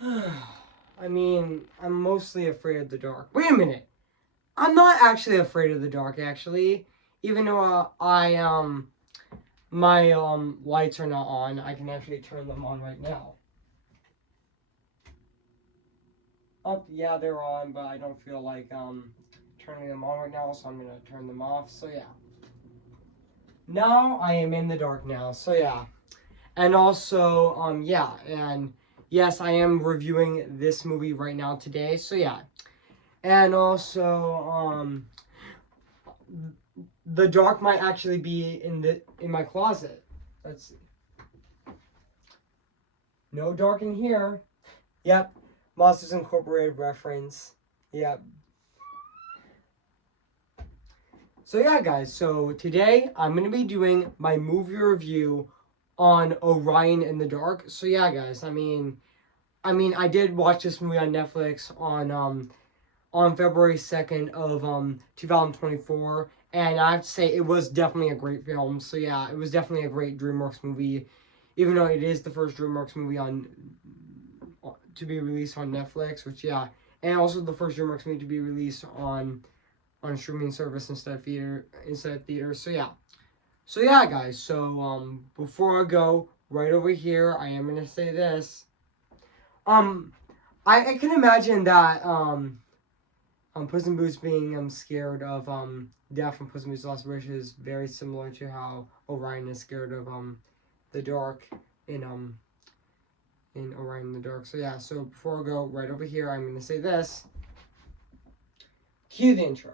I mean, I'm mostly afraid of the dark. Wait a minute. I'm not actually afraid of the dark, actually. Even though my lights are not on, I can actually turn them on right now. Oh, yeah, they're on, but I don't feel like turning them on right now, so I'm gonna turn them off. So yeah. Now I am in the dark now. So yeah. And also, yeah, and yes, I am reviewing this movie right now today. So yeah. And also, the dark might actually be in my closet. Let's see. No dark in here. Yep. Monsters Incorporated reference. Yep. So yeah, guys. So today I'm gonna be doing my movie review on Orion in the Dark. So yeah, guys. I did watch this movie on Netflix on February 2nd of 2024, and I have to say it was definitely a great film. So yeah, it was definitely a great DreamWorks movie, even though it is the first DreamWorks movie to be released on Netflix, which yeah, and also the first DreamWorks movie to be released on a streaming service instead of theater. So yeah, guys. So before I go right over here, I am gonna say this. Um, I can imagine that Puss in Boots being scared of death from Puss in Boots Lost Wish is very similar to how Orion is scared of the dark in Orion in the Dark. So yeah, so before I go right over here, I'm gonna say this. Cue the intro.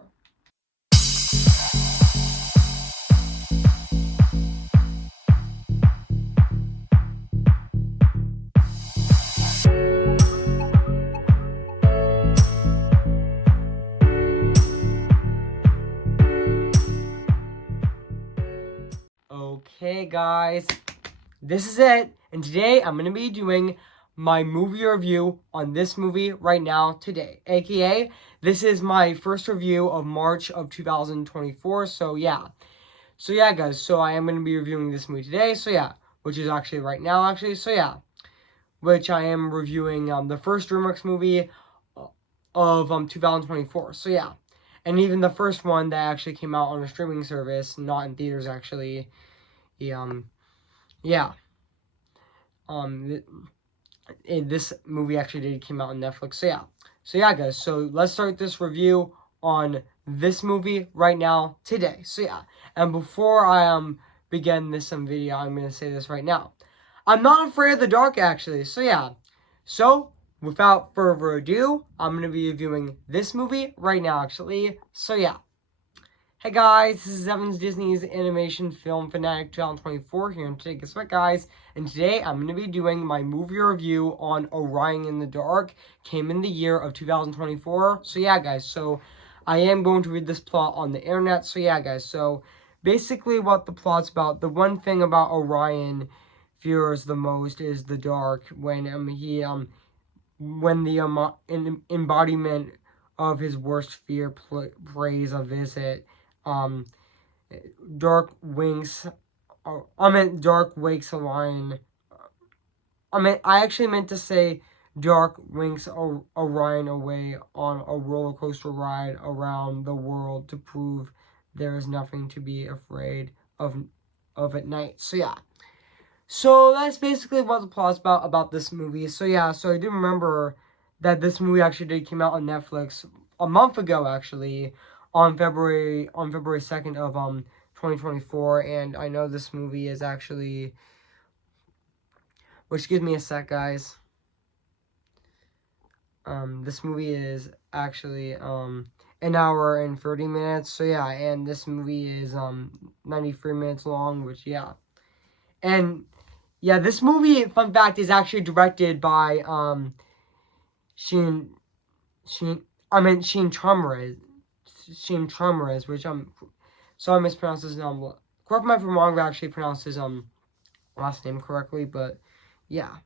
Okay, guys, this is it, and today I'm gonna be doing my movie review on this movie right now today, aka this is my first review of March of 2024. So yeah, guys, so I am gonna be reviewing this movie today. So yeah, which is actually right now, actually. So yeah, which I am reviewing the first DreamWorks movie of 2024. So yeah, and even the first one that actually came out on a streaming service, not in theaters actually. Yeah. This movie actually came out on Netflix. So yeah, guys. So let's start this review on this movie right now today. So yeah, and before I begin this video, I'm gonna say this right now. I'm not afraid of the dark, actually. So yeah. So without further ado, I'm gonna be reviewing this movie right now, actually. So yeah. Hey guys, this is Evan's Disney's Animation Film Fanatic 2024 here, and today, guess what, guys? And today I'm going to be doing my movie review on Orion in the Dark. Came in the year of 2024. So yeah, guys, so I am going to read this plot on the internet. So yeah, guys, so basically what the plot's about, the one thing about Orion fears the most is the dark. When the embodiment of his worst fear prays a visit, um, Dark Winks. Dark Wakes Orion. I actually meant to say Dark Winks Orion away on a roller coaster ride around the world to prove there is nothing to be afraid of at night. So yeah. So that's basically what the plot's about this movie. So yeah, so I do remember that this movie actually did came out on Netflix a month ago, actually, on February 2nd of 2024, and I know this movie is actually, which give me a sec, guys. This movie is actually an hour and 30 minutes. So yeah, and this movie is 93 minutes long, which yeah. And yeah, this movie, fun fact, is actually directed by Sheen Tramuraz, which so I mispronounced his name. Correct me if I'm wrong, but I actually pronounced his last name correctly, but yeah.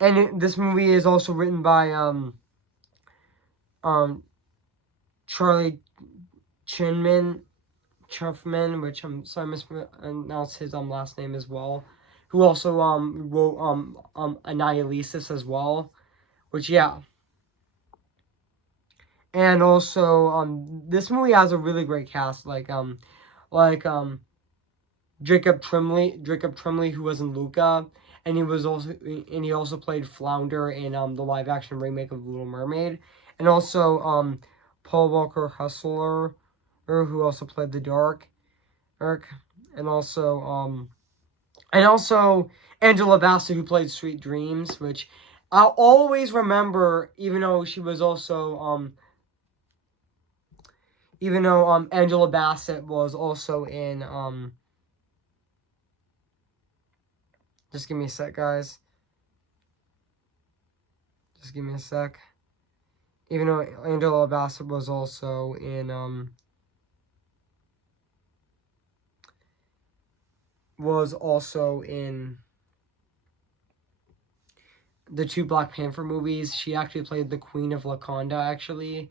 And this movie is also written by Charlie Chuffman, which I mispronounced his last name as well. Who also wrote Annihilasis as well. which yeah. And also, this movie has a really great cast, like Jacob Tremblay, who was in Luca, and he also played Flounder in the live action remake of Little Mermaid, and also Paul Walker Hustler, who also played the Dark, and also Angela Bassett, who played Sweet Dreams, which I'll always remember, even though she was also even though Angela Bassett was also in just give me a sec, guys. Just give me a sec. Even though Angela Bassett was also in the two Black Panther movies, she actually played the Queen of Wakanda, actually.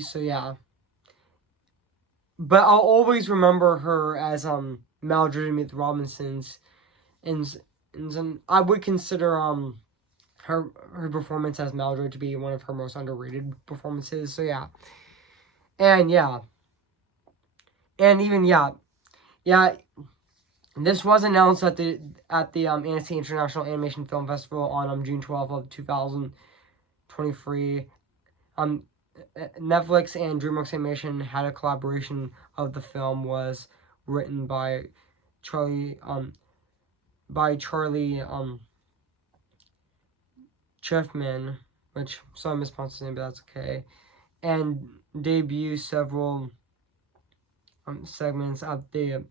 So yeah. But I'll always remember her as Mildred and Meet the Robinsons, and I would consider her performance as Mildred to be one of her most underrated performances. So yeah, and yeah, and even yeah. This was announced at the Annecy International Animation Film Festival on June 12th of 2023. Netflix and DreamWorks Animation had a collaboration of the film was written by Charlie Chefman, which sorry I mispronounced his name, but that's okay, and debut several segments at the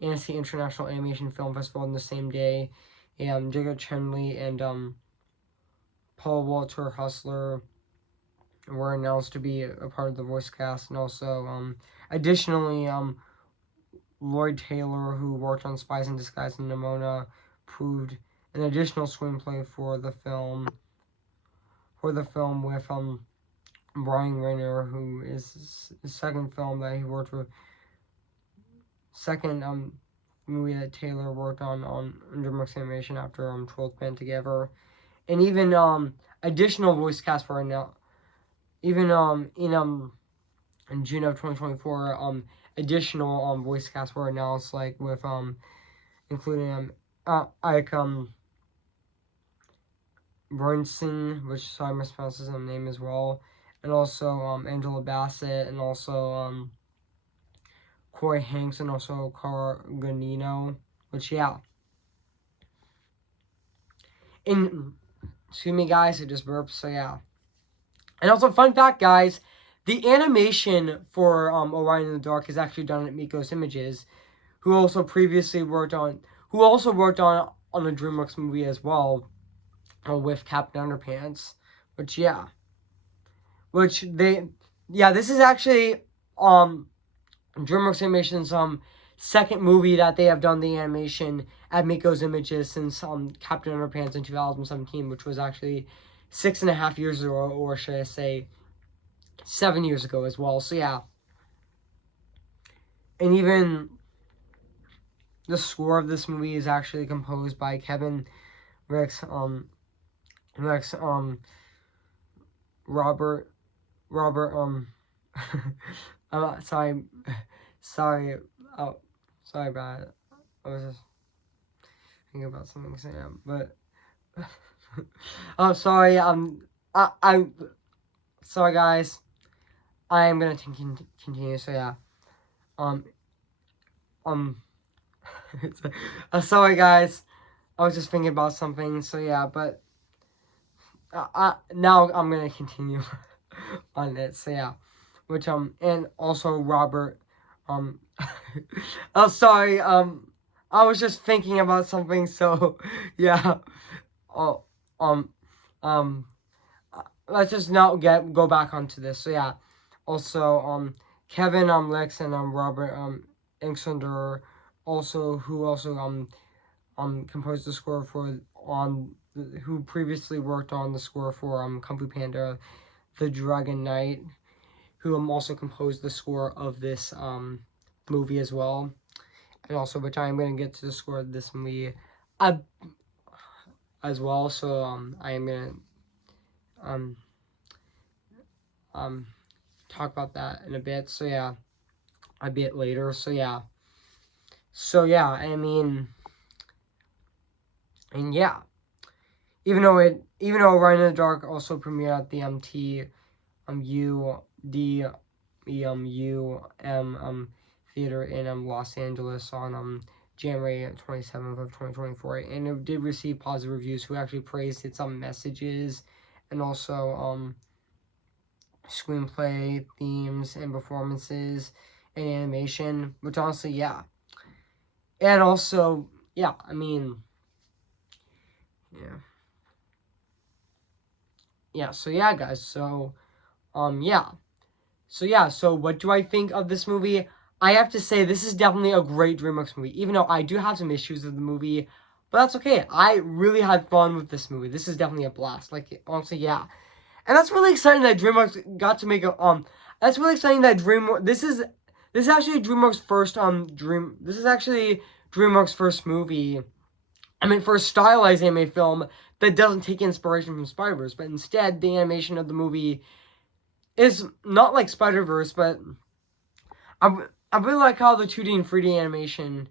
Annecy International Animation Film Festival on the same day. Jacob Chenley and Paul Walter Hustler were announced to be a part of the voice cast, and also additionally Lloyd Taylor, who worked on Spies in Disguise and Nimona, proved an additional screenplay for the film with Brian Renner, who is his second film that he worked with, second movie that Taylor worked on DreamWorks Animation after 12th Band Together, and even additional voice cast were announced. Even in June of 2024, additional voice casts were announced, like with including Ike Bernstein, which sorry I mispronounced his name as well, and also Angela Bassett, and also Corey Hanks, and also Cara Ganino, which yeah. And excuse me, guys, I just burped. So yeah. And also, fun fact, guys, the animation for Orion in the Dark is actually done at Miko's Images, who also worked on a DreamWorks movie as well, with Captain Underpants, which yeah, this is actually DreamWorks Animation's second movie that they have done the animation at Miko's Images since Captain Underpants in 2017, which was actually 6.5 years ago, or should I say 7 years ago as well. So yeah. And even the score of this movie is actually composed by Kevin Rex Robert I'm sorry oh sorry about it. I was just thinking about something Sam, but oh sorry I'm sorry guys. I am gonna continue. So yeah, um sorry guys. I was just thinking about something. So yeah, but now I'm gonna continue on it. So yeah, which and also Robert oh sorry I was just thinking about something. So yeah, oh um let's just now go back onto this. So yeah, also Kevin Lex and Robert Inksander, who also composed the score for who previously worked on the score for Kung Fu Panda, The Dragon Knight, who also composed the score of this movie as well. and also which I'm gonna get to the score of this movie as well. So I am gonna um um talk about that in a bit. So yeah, a bit later. So yeah. So yeah, I mean, and yeah, even though Orion in the Dark also premiered at the theater in Los Angeles on January 27th of 2024, and it did receive positive reviews. Who actually praised its messages, and also screenplay, themes, and performances, and animation. Which honestly, yeah, and also yeah, I mean, yeah. Yeah, so yeah, guys, so yeah. So yeah, so what do I think of this movie? I have to say this is definitely a great DreamWorks movie, even though I do have some issues with the movie, but that's okay. I really had fun with this movie. This is definitely a blast. Like honestly, yeah. And that's really exciting that DreamWorks got to make a that's really exciting that this is actually DreamWorks first this is actually DreamWorks first movie. I mean, for a stylized anime film that doesn't take inspiration from Spider-Verse, but instead the animation of the movie is not like Spider-Verse, but I really like how the 2D and 3D animation.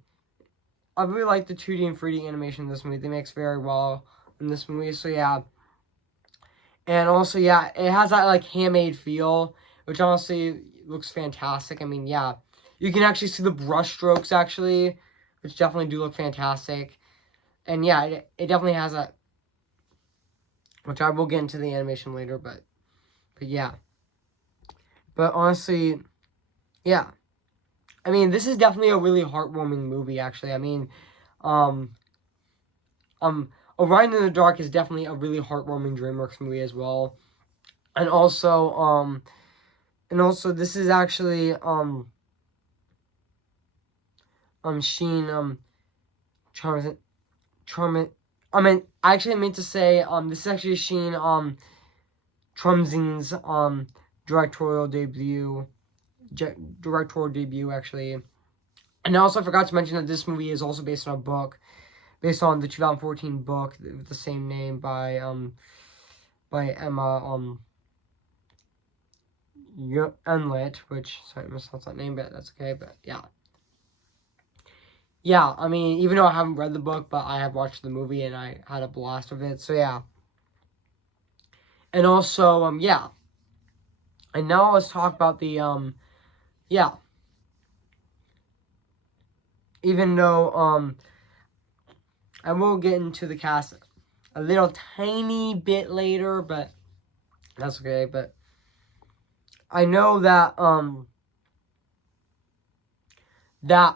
I really like the 2D and 3D animation in this movie. They mix very well in this movie. So yeah, and also yeah, it has that like handmade feel, which honestly looks fantastic. I mean, yeah, you can actually see the brush strokes actually, which definitely do look fantastic. And yeah, it definitely has that, which I will get into the animation later, but yeah. But honestly, yeah. I mean, this is definitely a really heartwarming movie, actually. I mean, um, um, Orion in the Dark is definitely a really heartwarming DreamWorks movie as well. And also this is actually, Sheen, Charmin, I mean, I actually meant to say, this is actually Sheen, Trumzin's, directorial debut, actually. And I also forgot to mention that this movie is also based on a book, based on the 2014 book with the same name by Emma Unlet, which sorry I misspelled that name, but that's okay. But yeah. I mean, even though I haven't read the book, but I have watched the movie and I had a blast with it. So yeah. And also yeah. And now let's talk about the yeah. Even though I will get into the cast a little tiny bit later, but that's okay. But I know that that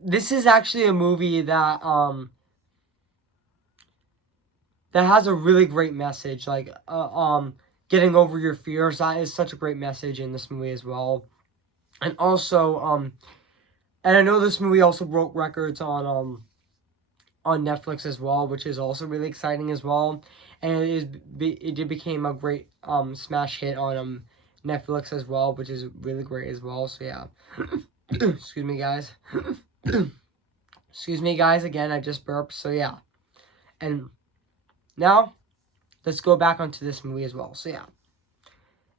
this is actually a movie that that has a really great message, like getting over your fears. That is such a great message in this movie as well. And also and I know this movie also broke records on Netflix as well, which is also really exciting as well. And it did became a great smash hit on Netflix as well, which is really great as well. So yeah. Excuse me, guys. Excuse me, guys. Again, I just burped. So yeah. And now let's go back onto this movie as well. So yeah.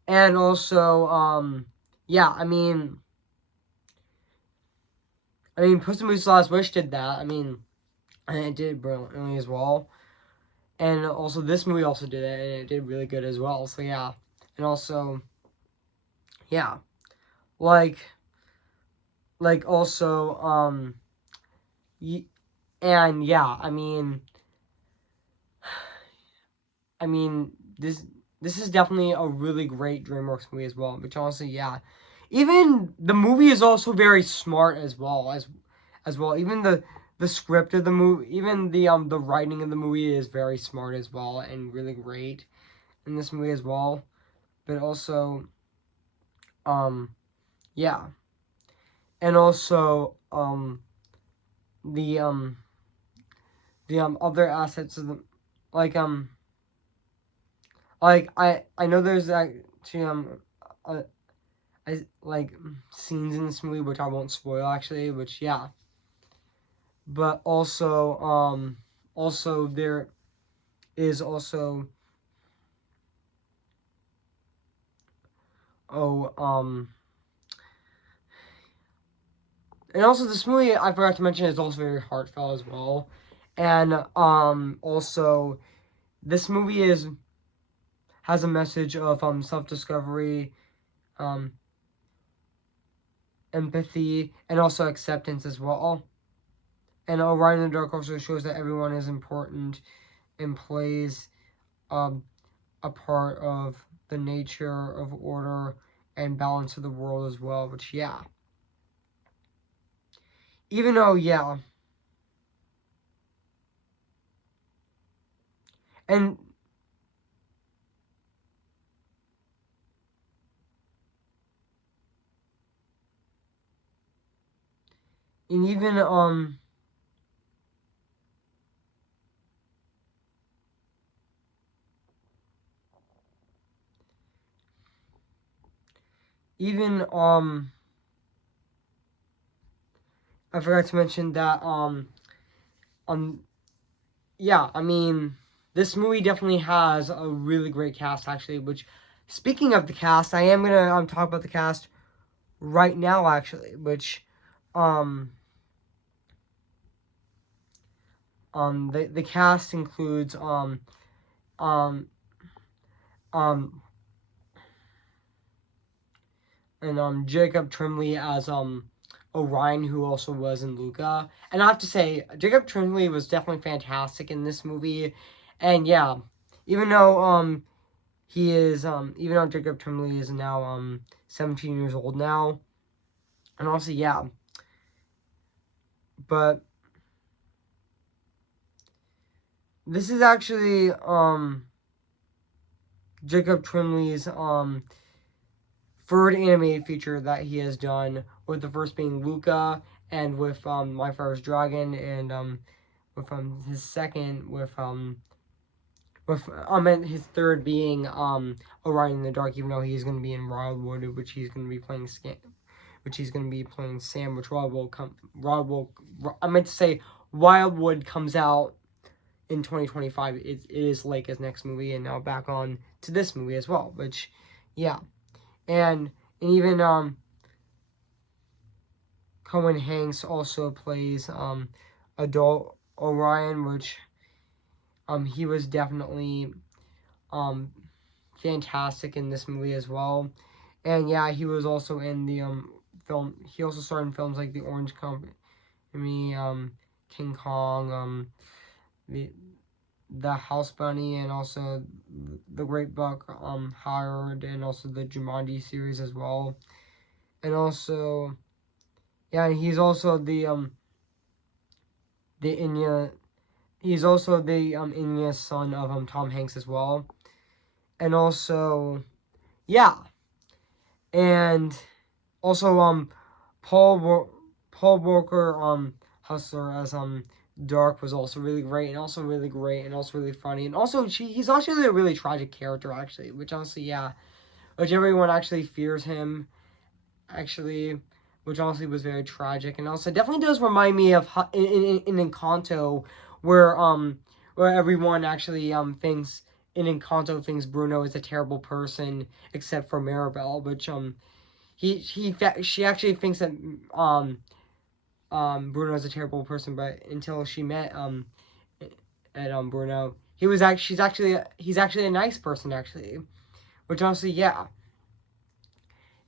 And also yeah, I mean Puss in Boots: Last Wish did that. I mean, and it did brilliantly as well. And also this movie also did it, and it did really good as well. So yeah. And also yeah. Like also and yeah, I mean this is definitely a really great DreamWorks movie as well. Which honestly, yeah, even the movie is also very smart as well as well. Even the script of the movie, even the writing of the movie is very smart as well and really great in this movie as well. But also, yeah, and also the other assets of the like like I know there's actually scenes in this movie, which I won't spoil actually. Which yeah, but also there is also oh and also this movie I forgot to mention is also very heartfelt as well, and also this movie has a message of self discovery, um empathy, and also acceptance as well. And Orion in the Dark also shows that everyone is important and plays um, a part of the nature of order and balance of the world as well. Which, yeah. Even though, yeah. And even, even, I forgot to mention that, yeah, I mean, this movie definitely has a really great cast, actually, which, speaking of the cast, I am gonna talk about the cast right now, actually, which, um, the cast includes, um, um, and, Jacob Tremblay as, Orion, who also was in Luca. And I have to say, Jacob Tremblay was definitely fantastic in this movie. And yeah, even though, even though Jacob Tremblay is now, 17 years old now, and also, yeah, but this is actually, Jacob Tremblay's, third animated feature that he has done, with the first being Luca, and with My First Dragon, and with his second and his third being Orion in the Dark, even though he's going to be in Wildwood, which he's going to be playing Sam, which I meant to say Wildwood comes out in 2025. It is like his next movie, and now back on to this movie as well, which yeah. And even Cohen Hanks also plays adult Orion, which he was definitely um fantastic in this movie as well. And yeah, he was also in the film. He also starred in films like The Orange Company, King Kong, the House Bunny, and also the Great Buck Howard, and also the Jumanji series as well. And also, yeah, he's also the Inya. He's also the Inya son of Tom Hanks as well. And also, yeah, and also Paul Walker Hustler as Dark was also really great, and also really great, and also really funny, and also he's actually a really tragic character, actually, which honestly, yeah, which everyone actually fears him, actually, which honestly was very tragic, and also definitely does remind me of in Encanto, where everyone actually thinks in Encanto thinks Bruno is a terrible person except for Maribel, which she actually thinks that Bruno is a terrible person, but until she met Bruno, he's actually a nice person, actually, which honestly, yeah.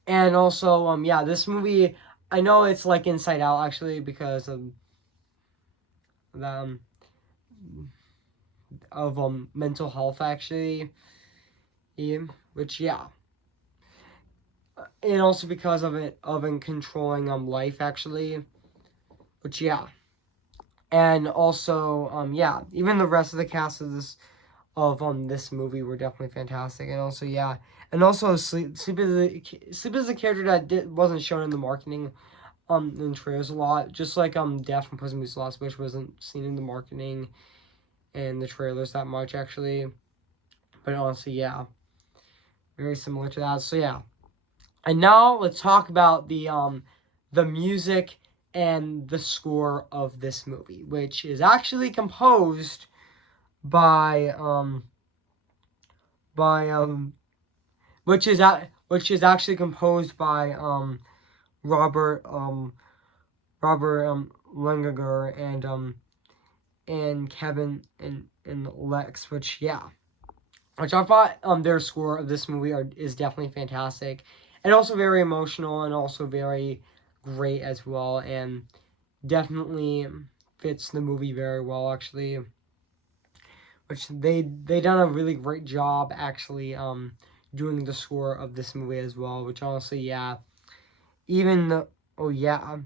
And also yeah, this movie, I know it's like Inside Out, actually, because of the mental health, actually, yeah, which yeah, and also because of it of in controlling life, actually, which yeah. And also yeah, even the rest of the cast of this movie were definitely fantastic. And also, yeah, and also Sleep is a character that wasn't shown in the marketing in trailers a lot, just like Death from Puss in Boots: The Last Wish wasn't seen in the marketing and the trailers that much, actually. But honestly, yeah, very similar to that. So yeah, And now let's talk about the music and the score of this movie, which is actually composed by by which is actually composed by Robert Lengager and Kevin and Lex, which I thought their score of this movie is definitely fantastic, and also very emotional, and also very great as well, and definitely fits the movie very well actually. Which they done a really great job actually doing the score of this movie as well. Which honestly, even the, oh yeah,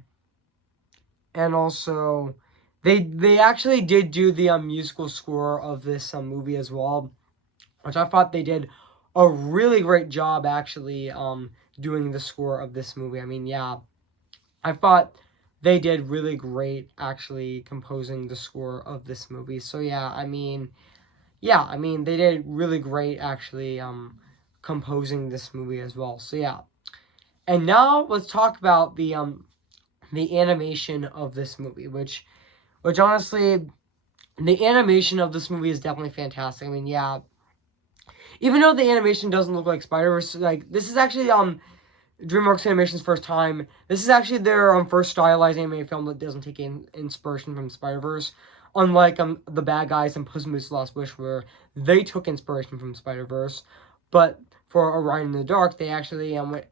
and also they actually did do the musical score of this movie as well, which I thought they did a really great job actually doing the score of this movie. I mean, I thought they did really great actually composing the score of this movie. So I mean they did really great actually composing this movie as well. So and now let's talk about the animation of this movie, which honestly the animation of this movie is definitely fantastic. I mean, even though the animation doesn't look like Spider-Verse, like this is actually DreamWorks Animation's first time. This is actually their first stylized animated film that doesn't take inspiration from Spider-Verse. Unlike The Bad Guys and Puss in Boots: The Lost Wish, where they took inspiration from Spider-Verse, but for Orion in the Dark, they actually went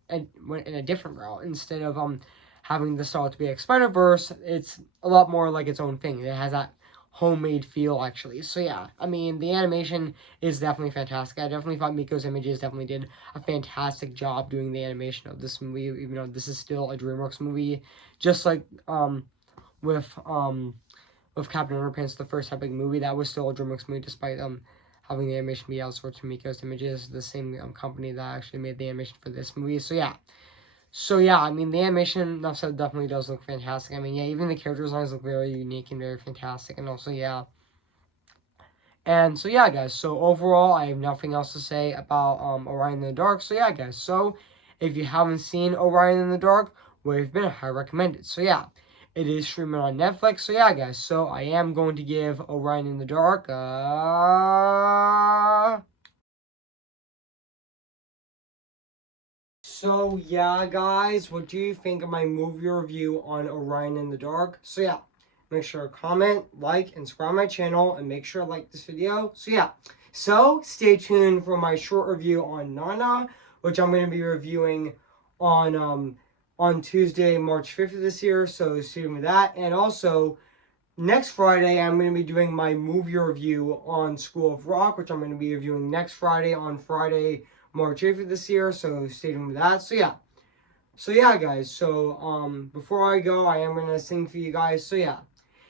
in a different route. Instead of having the style to be like Spider-Verse, it's a lot more like its own thing. It has that homemade feel actually. So I mean the animation is definitely fantastic. I definitely thought Miko's Images definitely did a fantastic job doing the animation of this movie, even though this is still a DreamWorks movie. Just like with Captain Underpants, the first epic movie, that was still a DreamWorks movie despite having the animation be outsourced to Miko's Images, the same company that actually made the animation for this movie. So I mean the animation, enough said, definitely does look fantastic. I mean even the character designs look very unique and very fantastic, and also and so guys, so overall I have nothing else to say about Orion in the Dark. So guys, so if you haven't seen Orion in the Dark, we've been highly recommended. So it is streaming on Netflix. So guys, so I am going to give Orion in the Dark So guys, what do you think of my movie review on Orion in the Dark? So make sure to comment, like, and subscribe my channel, and make sure to like this video. So stay tuned for my short review on Nana, which I'm going to be reviewing on Tuesday, March 5th of this year. So stay tuned with that, and also next Friday, I'm going to be doing my movie review on School of Rock, which I'm going to be reviewing next Friday, on Friday, March 8th of this year. So stay tuned with that. So guys. So before I go, I am going to sing for you guys. So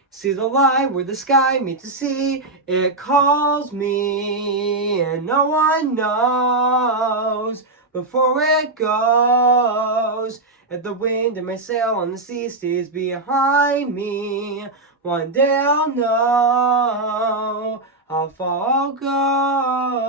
see the light where the sky meets the sea. It calls me, and no one knows before it goes. If the wind and my sail on the sea stays behind me, one day I'll know how far I'll go.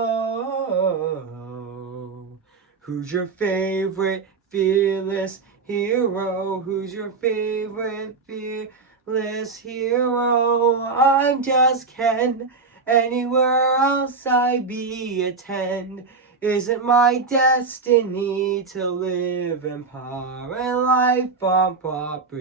Who's your favorite fearless hero? Who's your favorite fearless hero? I'm just Ken. Anywhere else I be attend. Isn't my destiny to live in power and life on perpetuity?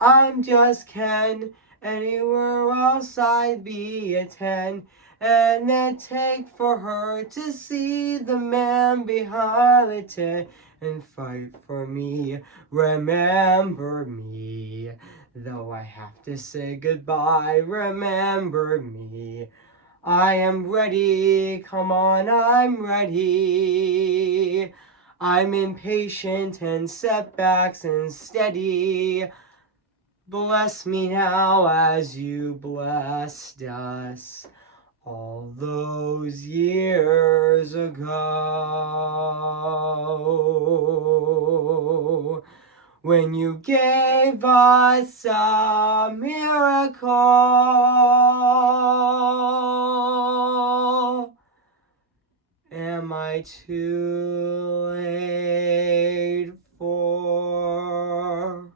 I'm just Ken. Anywhere else I'd be a 10. And then take for her to see the man behind the tent and fight for me. Remember me. Though I have to say goodbye, remember me. I am ready, come on, I'm ready. I'm impatient and setbacks and steady. Bless me now as you blessed us all those years ago, when you gave us a miracle. Am I I too late for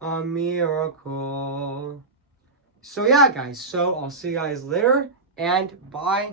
a miracle? So yeah, guys, so I'll see you guys later, and bye.